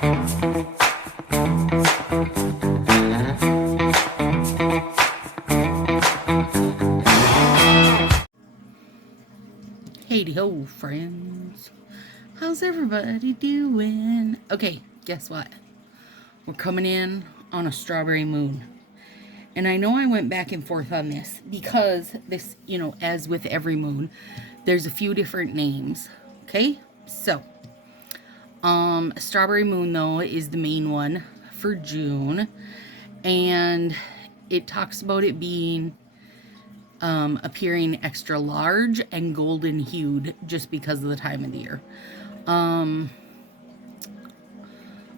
Hey ho, friends. How's everybody doing? Okay, guess what? We're coming in on a strawberry moon. And I know I went back and forth on this because this, as with every moon, there's a few different names. Okay? So, strawberry moon though is the main one for June. And it talks about it being appearing extra large and golden hued just because of the time of the year.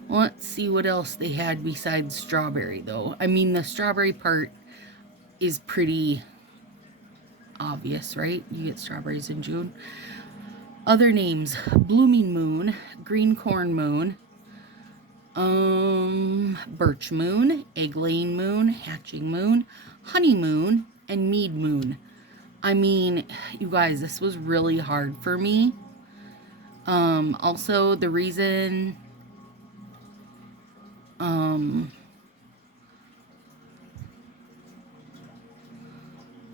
Let's see what else they had besides strawberry though. I mean, the strawberry part is pretty obvious, right? You get strawberries in June. Other names: blooming moon, green corn moon, birch moon, egg laying moon, hatching moon, honey moon, and mead moon. I mean, you guys, this was really hard for me. Also, the reason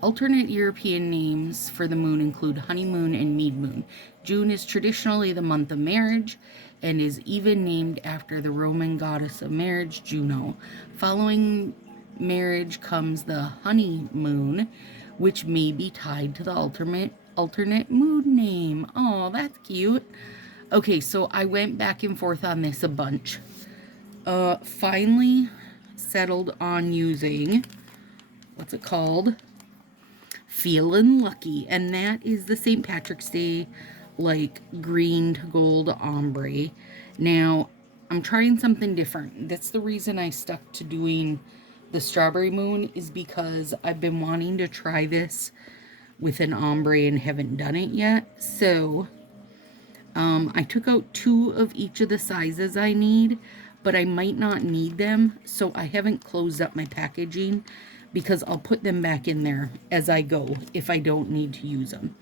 alternate European names for the moon include honeymoon and mead moon. June is traditionally the month of marriage and is even named after the Roman goddess of marriage, Juno. Following marriage comes the honeymoon, which may be tied to the alternate moon name. Oh, that's cute. Okay, so I went back and forth on this a bunch. Finally settled on using, what's it called? Feelin' Lucky. And that is the St. Patrick's Day, like, green to gold ombre. Now, I'm trying something different. That's the reason I stuck to doing the strawberry moon, is because I've been wanting to try this with an ombre and haven't done it yet. So, I took out 2 of each of the sizes I need, but I might not need them, so I haven't closed up my packaging because I'll put them back in there as I go if I don't need to use them.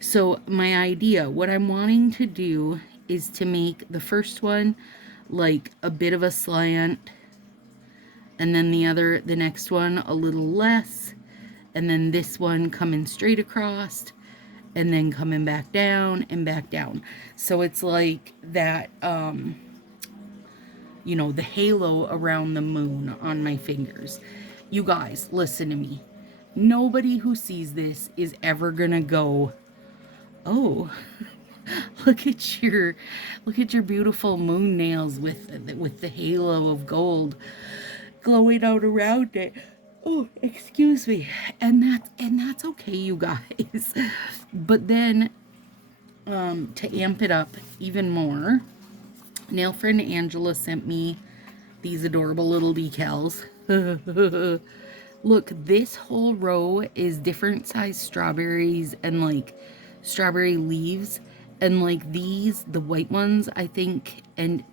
So my idea, what I'm wanting to do is to make the first one like a bit of a slant, and then the next one a little less, and then this one coming straight across, and then coming back down and back down. So it's like that, the halo around the moon on my fingers. You guys, listen to me. Nobody who sees this is ever gonna go, oh, look at your beautiful moon nails with the halo of gold glowing out around it. Oh, excuse me. And that's okay, you guys. But then, to amp it up even more, nail friend Angela sent me these adorable little decals. Look, this whole row is different size strawberries and like strawberry leaves, and like these, the white ones, I think, and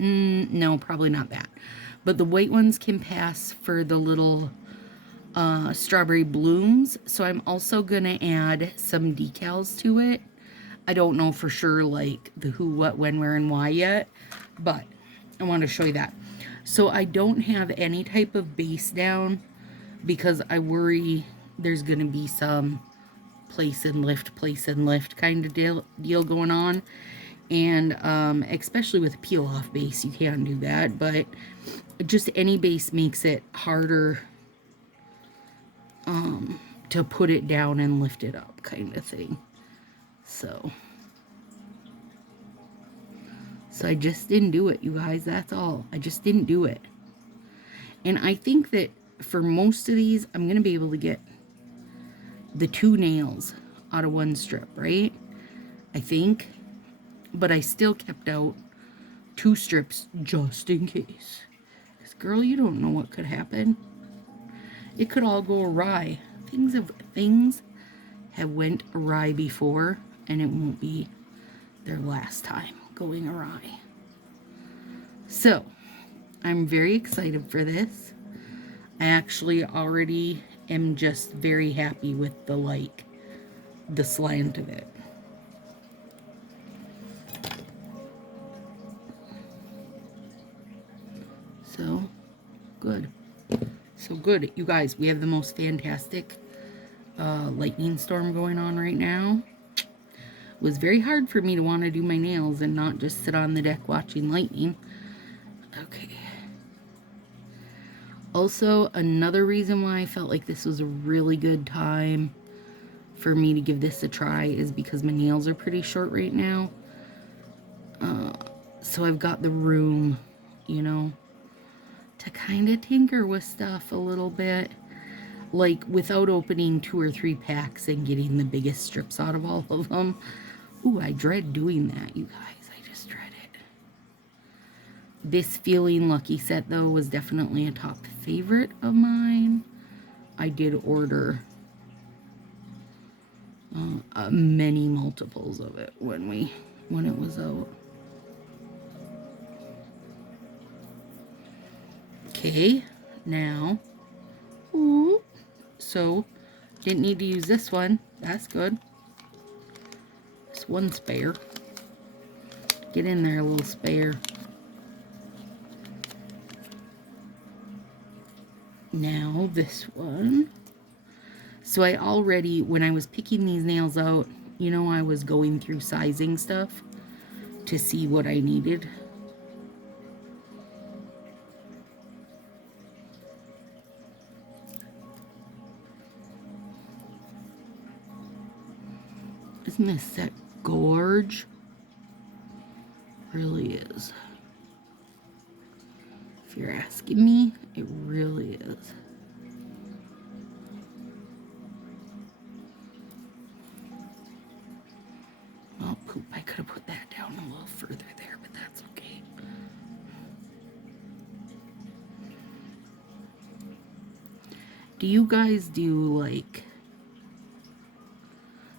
no, probably not that, but the white ones can pass for the little strawberry blooms. So I'm also gonna add some decals to it. I don't know for sure like the who, what, when, where, and why yet, but I want to show you that. So I don't have any type of base down because I worry there's going to be some place and lift kind of deal going on. And especially with peel off base, you can't do that. But just any base makes it harder to put it down and lift it up kind of thing. So I just didn't do it, you guys. That's all. I just didn't do it. And I think that for most of these, I'm going to be able to get the 2 nails out of 1 strip, right? I think. But I still kept out 2 strips just in case. Because, girl, you don't know what could happen. It could all go awry. Things have went awry before, and it won't be their last time going awry. So, I'm very excited for this. I actually already am just very happy with the slant of it. So, good. So good. You guys, we have the most fantastic lightning storm going on right now. It was very hard for me to want to do my nails and not just sit on the deck watching lightning. Okay. Also, another reason why I felt like this was a really good time for me to give this a try is because my nails are pretty short right now. So I've got the room, you know, to kind of tinker with stuff a little bit. Like, without opening 2 or 3 packs and getting the biggest strips out of all of them. Ooh, I dread doing that, you guys. I just dread it. This Feeling Lucky set, though, was definitely a top favorite of mine. I did order many multiples of it when it was out. Okay, now, ooh, so didn't need to use this one. That's good. Just one spare. Get in there, a little spare. Now this one. So I already, when I was picking these nails out, you know, I was going through sizing stuff to see what I needed. Isn't this set gorge? Really is. If you're asking me, it really is. Oh, poop. I could have put that down a little further there, but that's okay. Do you guys do, like,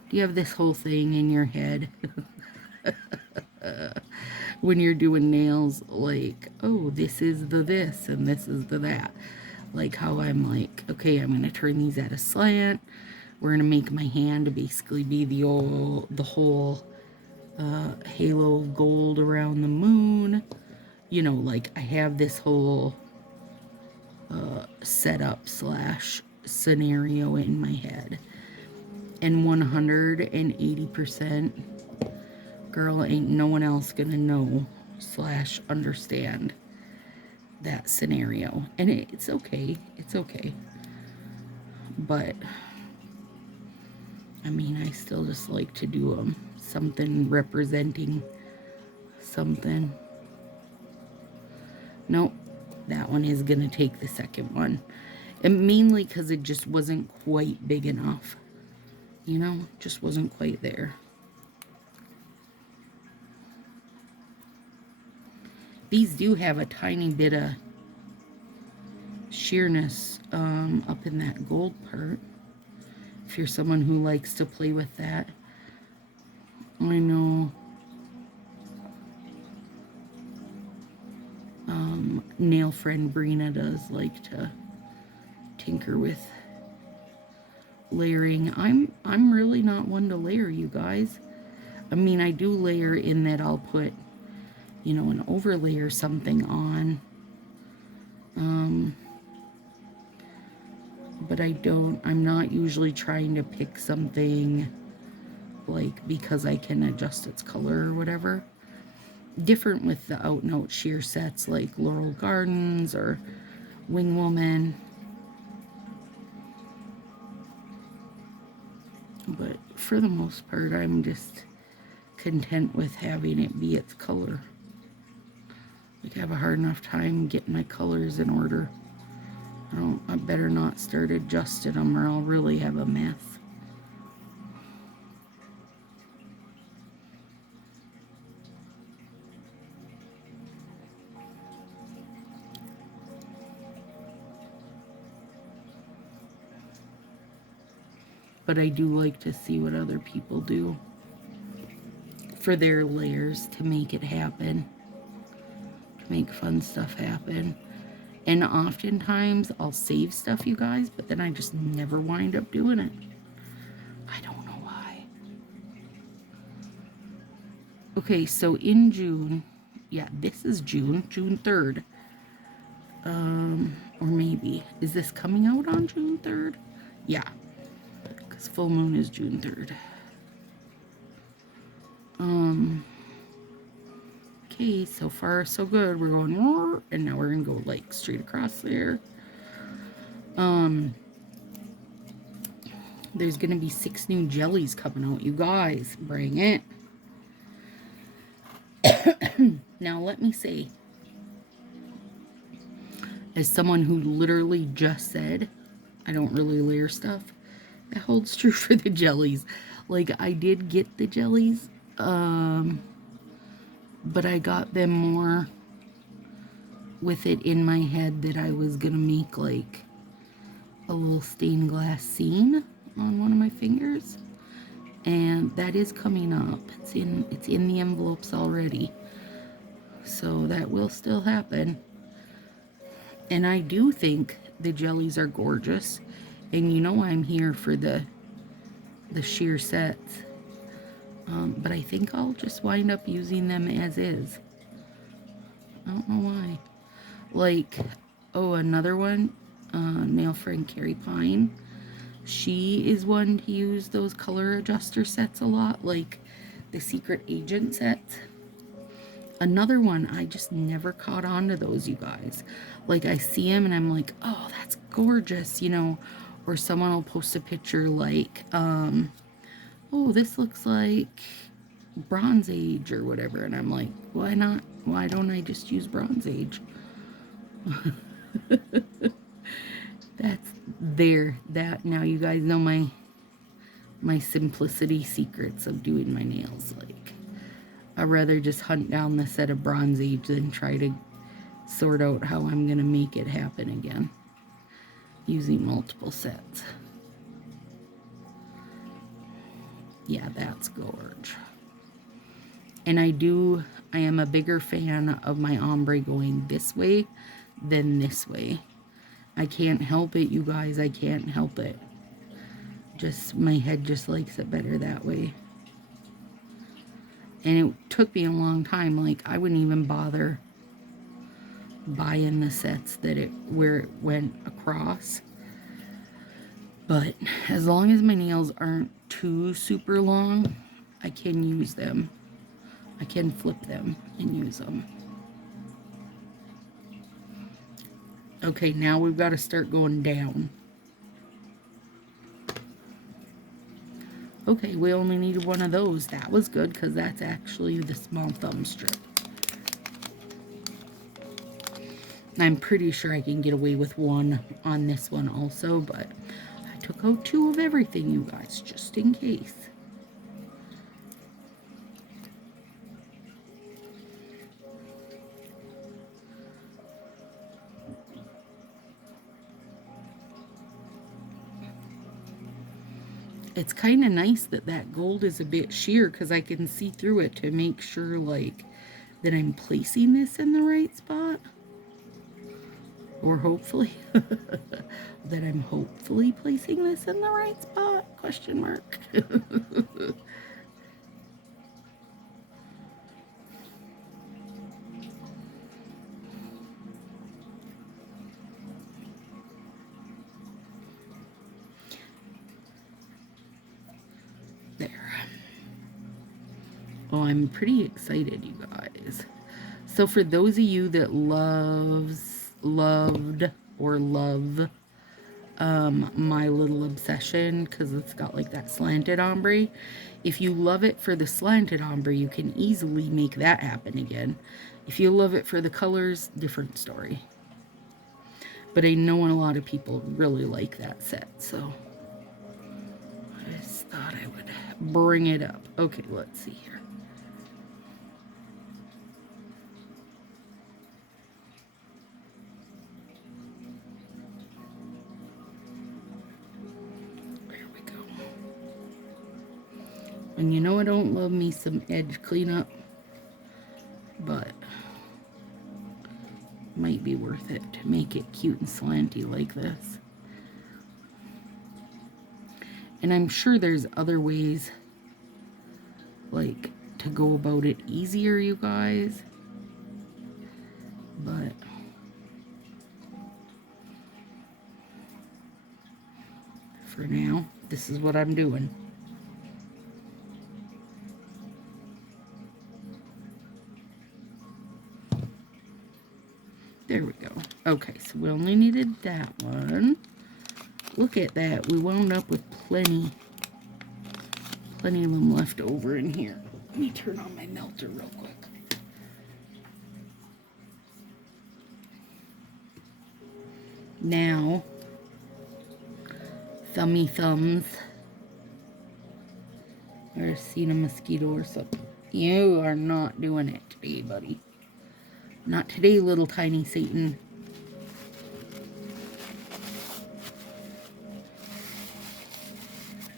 do you have this whole thing in your head when you're doing nails, like, oh, this is the this and this is the that? Like how I'm like, okay, I'm going to turn these at a slant. We're going to make my hand basically be the whole halo of gold around the moon. You know, like I have this whole setup slash scenario in my head. And 180%, girl, ain't no one else gonna know slash understand that scenario. And it's okay. It's okay. But, I mean, I still just like to do something representing something. Nope. That one is gonna take the second one. And mainly because it just wasn't quite big enough. You know, just wasn't quite there. These do have a tiny bit of sheerness up in that gold part. If you're someone who likes to play with that. I know nail friend Brina does like to tinker with layering. I'm really not one to layer, you guys. I mean, I do layer in that I'll put, you know, an overlay or something on. But I'm not usually trying to pick something like because I can adjust its color or whatever. Different with the out and out sheer sets like Laurel Gardens or Wing Woman. But for the most part, I'm just content with having it be its color. Like I have a hard enough time getting my colors in order. I better not start adjusting them or I'll really have a mess. But I do like to see what other people do for their layers to make it happen, to make fun stuff happen. And oftentimes I'll save stuff, you guys, but then I just never wind up doing it. I don't know why. Okay, so in June, yeah, this is June 3rd. Or maybe, is this coming out on June 3rd? Yeah, because full moon is June 3rd. Okay, so far so good. We're going, and now we're gonna go like straight across there. There's gonna be 6 new jellies coming out, you guys. Bring it. Now let me say, as someone who literally just said I don't really layer stuff, that holds true for the jellies. Like, I did get the jellies, but I got them more with it in my head that I was gonna make like a little stained glass scene on one of my fingers, and that is coming up. It's in the envelopes already, so that will still happen. And I do think the jellies are gorgeous, and you know I'm here for the sheer sets, but I think I'll just wind up using them as is. I don't know why. Like, oh, another one, nail friend Carrie Pine. She is one to use those color adjuster sets a lot, like the Secret Agent sets. Another one, I just never caught on to those, you guys. Like, I see them and I'm like, oh, that's gorgeous, you know. Or someone will post a picture like, oh, this looks like Bronze Age or whatever. And I'm like, why not? Why don't I just use Bronze Age? That's there. That, now you guys know my simplicity secrets of doing my nails. Like, I'd rather just hunt down the set of Bronze Age than try to sort out how I'm gonna make it happen again using multiple sets. Yeah, that's gorge. And I am a bigger fan of my ombre going this way than this way. I can't help it, you guys. I can't help it. Just, my head just likes it better that way. And it took me a long time. Like, I wouldn't even bother buying the sets where it went across. But as long as my nails aren't too super long, I can use them. I can flip them and use them. Okay, now we've got to start going down. Okay, we only needed one of those. That was good, because that's actually the small thumb strip. I'm pretty sure I can get away with one on this one also, but I took out 2 of everything, you guys, just in case. It's kind of nice that that gold is a bit sheer, because I can see through it to make sure, like, that I'm placing this in the right spot. Or hopefully, that I'm hopefully placing this in the right spot, question mark. There. Oh, I'm pretty excited, you guys. So for those of you that loved or love My Little Obsession, because it's got like that slanted ombre, if you love it for the slanted ombre, you can easily make that happen again. If you love it for the colors, different story. But I know a lot of people really like that set, so I just thought I would bring it up. Okay, let's see here. And you know I don't love me some edge cleanup, but might be worth it to make it cute and slanty like this. And I'm sure there's other ways, like, to go about it easier, you guys. But for now. This is what I'm doing. There we go. Okay, so we only needed that one. Look at that. We wound up with plenty of them left over in here. Let me turn on my melter real quick. Now, thummy thumbs. I've seen a mosquito or something. You are not doing it today, buddy. Not today, little tiny Satan.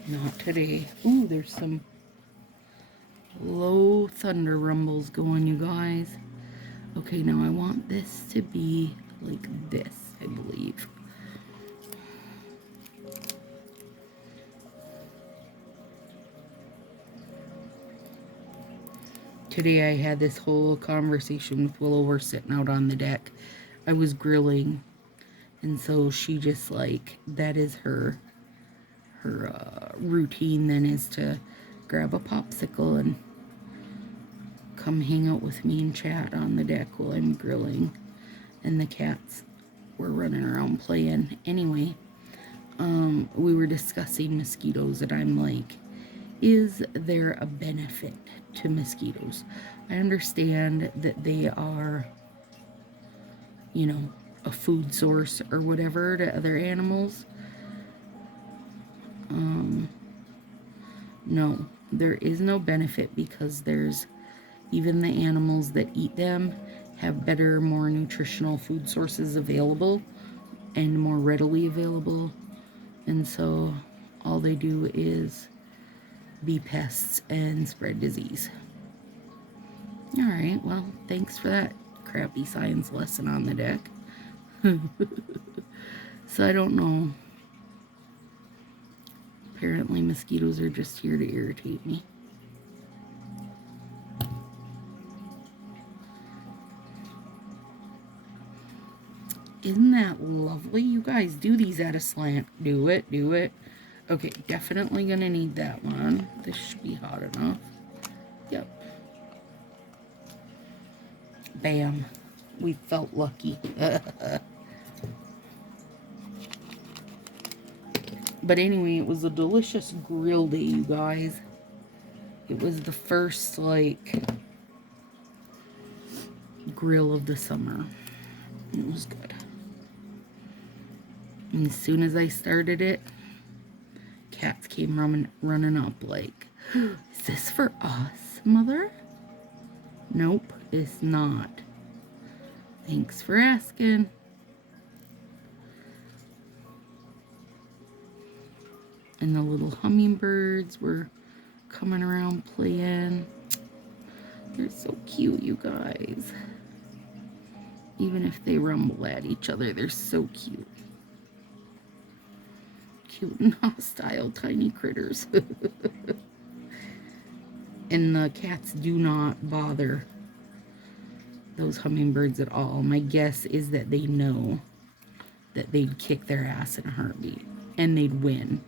Not today. Ooh, there's some low thunder rumbles going, you guys. Okay, now I want this to be like this, I believe. Today I had this whole conversation with Willow. We're sitting out on the deck. I was grilling, and so she just like, that is her routine then, is to grab a popsicle and come hang out with me and chat on the deck while I'm grilling. And the cats were running around playing. Anyway, we were discussing mosquitoes, and I'm like, is there a benefit to mosquitoes? I understand that they are, you know, a food source or whatever to other animals. No, there is no benefit, because there's, even the animals that eat them have better, more nutritional food sources available and more readily available. And so all they do is be pests and spread disease. All right, well, thanks for that crappy science lesson on the deck. So I don't know. Apparently mosquitoes are just here to irritate me. Isn't that lovely? You guys, do these at a slant. Do it, do it. Okay, definitely gonna need that one. This should be hot enough. Yep. Bam. We felt lucky. But anyway, it was a delicious grill day, you guys. It was the first, like, grill of the summer. It was good. And as soon as I started it, cats came running up like, is this for us, Mother? Nope, it's not. Thanks for asking. And the little hummingbirds were coming around playing. They're so cute, you guys. Even if they rumble at each other, they're so cute. Cute and hostile tiny critters. And the cats do not bother those hummingbirds at all. My guess is that they know that they'd kick their ass in a heartbeat and they'd win.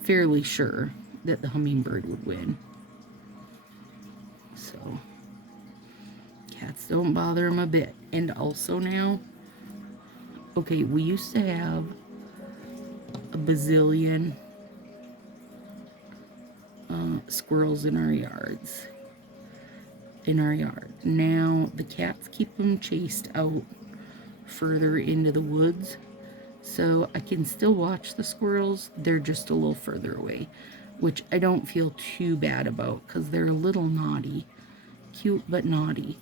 Fairly sure that the hummingbird would win. So cats don't bother them a bit. And also now, okay, we used to have a bazillion squirrels in our yard. Now the cats keep them chased out further into the woods, so I can still watch the squirrels. They're just a little further away, which I don't feel too bad about, because they're a little naughty. Cute but naughty.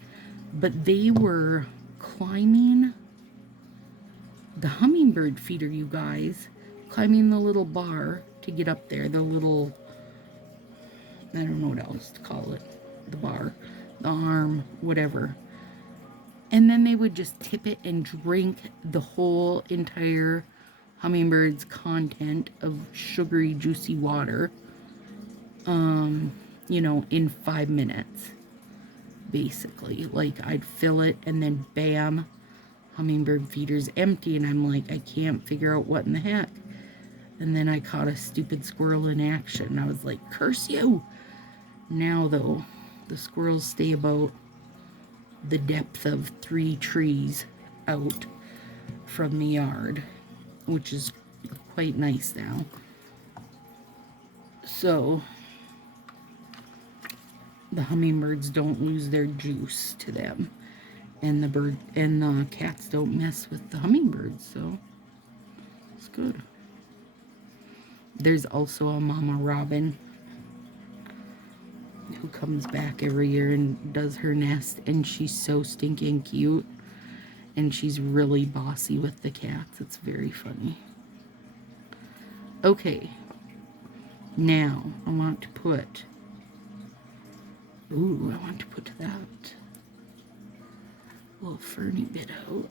But they were climbing the hummingbird feeder, you guys. Climbing the little bar to get up there. The little, I don't know what else to call it. The bar, the arm, whatever. And then they would just tip it and drink the whole entire hummingbird's content of sugary, juicy water, you know, in 5 minutes. Basically, like, I'd fill it and then bam, hummingbird feeder's empty, and I'm like, I can't figure out what in the heck. And then I caught a stupid squirrel in action. I was like, curse you. Now, though, the squirrels stay about the depth of 3 trees out from the yard, which is quite nice now. So the hummingbirds don't lose their juice to them, and the cats don't mess with the hummingbirds, so it's good. There's also a mama robin who comes back every year and does her nest, and she's so stinking cute, and she's really bossy with the cats. It's very funny. Okay, now I want to put that little ferny bit out.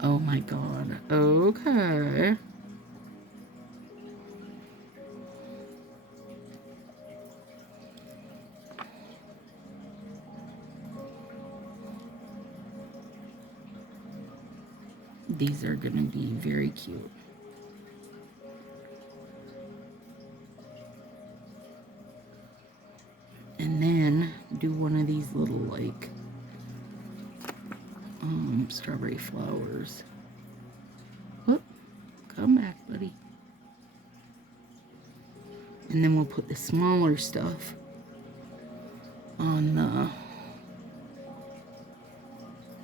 Oh my god. Okay. These are going to be very cute. And then do one of these little, like, strawberry flowers. Whoop, come back, buddy. And then we'll put the smaller stuff on the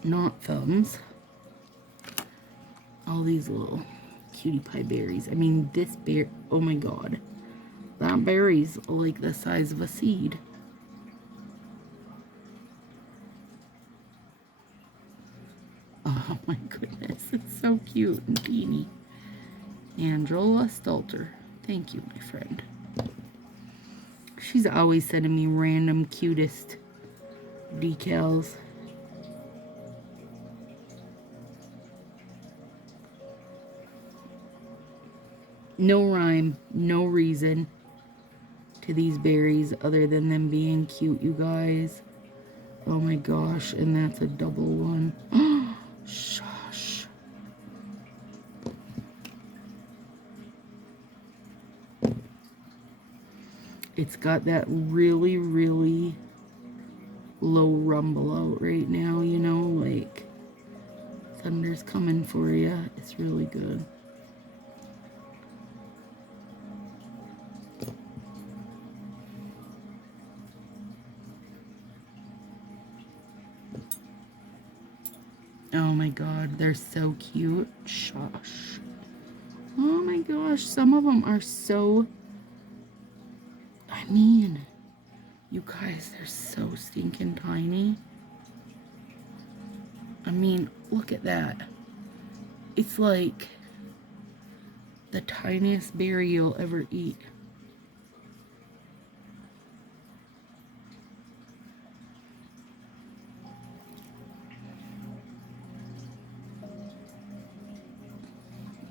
knot thumbs. All these little cutie pie berries. I mean, this berry, oh my god. That berry's like the size of a seed. Oh my goodness, it's so cute and teeny. Angela Stelter. Thank you, my friend. She's always sending me random cutest decals. No rhyme, no reason to these berries other than them being cute, you guys. Oh my gosh, and that's a double one. Shush. It's got that really, really low rumble out right now, you know, like thunder's coming for you. It's really good. Oh my god, they're so cute. Shush. Oh my gosh, some of them are so... I mean, you guys, they're so stinking tiny. I mean, look at that. It's like the tiniest berry you'll ever eat.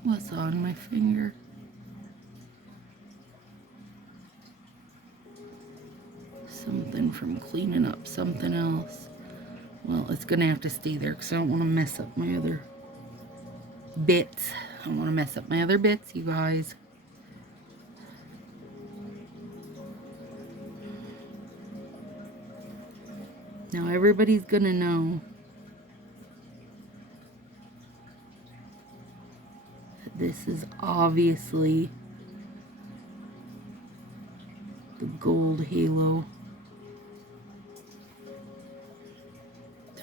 What's on my finger? Something from cleaning up something else. Well, it's gonna have to stay there because I don't want to mess up my other bits. I don't want to mess up my other bits, you guys. Now everybody's gonna know that this is obviously the gold halo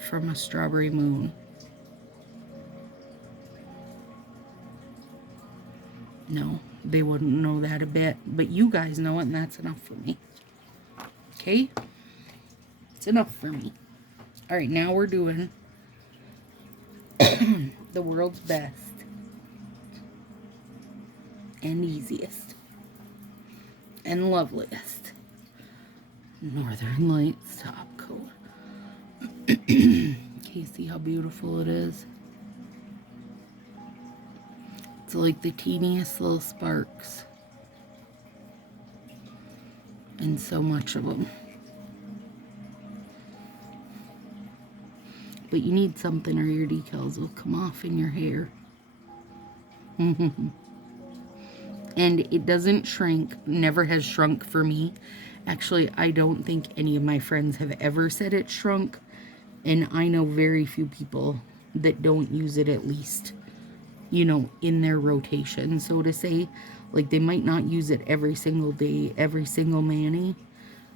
from a strawberry moon. No, they wouldn't know that a bit, but you guys know it, and that's enough for me. Okay? It's enough for me. All right, now we're doing the world's best and easiest and loveliest Northern Lights top coat. Can you see how beautiful it is? It's like the teeniest little sparks. And so much of them. But you need something or your decals will come off in your hair. And it doesn't shrink, never has shrunk for me. Actually, I don't think any of my friends have ever said it shrunk. And I know very few people that don't use it at least, you know, in their rotation, so to say. Like, they might not use it every single day, every single mani,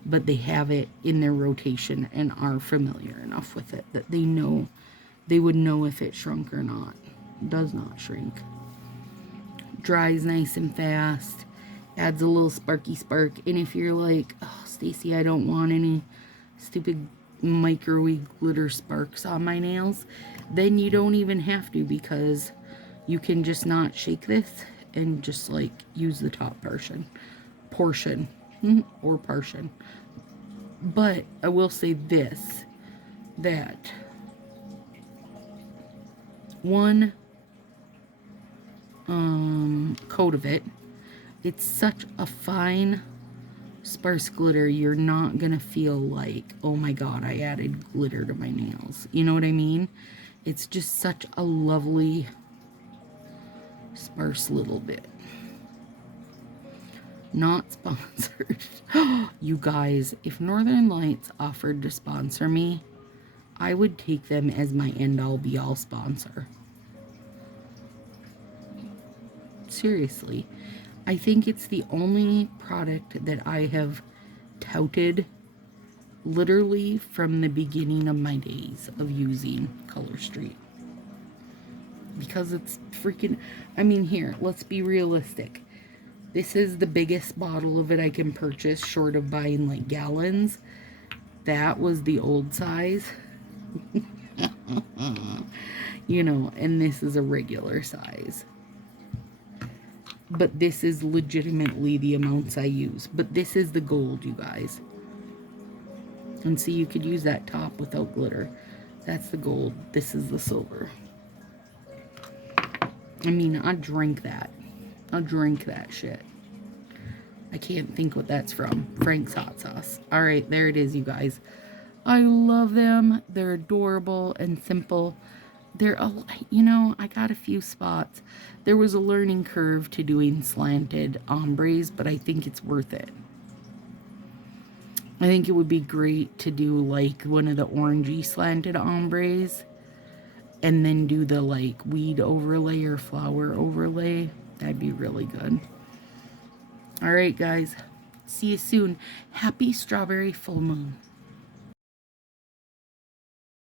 but they have it in their rotation and are familiar enough with it that they know, they would know if it shrunk or not. It does not shrink. Dries nice and fast. Adds a little sparky spark. And if you're like, oh, Stacy, I don't want any stupid microwave glitter sparks on my nails, then you don't even have to, because you can just not shake this and just like use the top portion or portion. But I will say this, that one coat of it, it's such a fine sparse glitter, you're not gonna feel like, oh my god, I added glitter to my nails. You know what I mean? It's just such a lovely sparse little bit. Not sponsored. You guys, if Northern Lights offered to sponsor me, I would take them as my end-all be-all sponsor. Seriously. I think it's the only product that I have touted literally from the beginning of my days of using Color Street. Because it's freaking, I mean, here, let's be realistic. This is the biggest bottle of it I can purchase, short of buying like gallons. That was the old size. You know, and this is a regular size. But this is legitimately the amounts I use. But this is the gold, you guys. And see, you could use that top without glitter. That's the gold. This is the silver. I mean, I drink that. I'll drink that shit. I can't think what that's from. Frank's Hot Sauce. Alright, there it is, you guys. I love them. They're adorable and simple. They're, you know, I got a few spots. There was a learning curve to doing slanted ombres, but I think it's worth it. I think it would be great to do like one of the orangey slanted ombres and then do the like weed overlay or flower overlay. That'd be really good. All right, guys. See you soon. Happy strawberry full moon.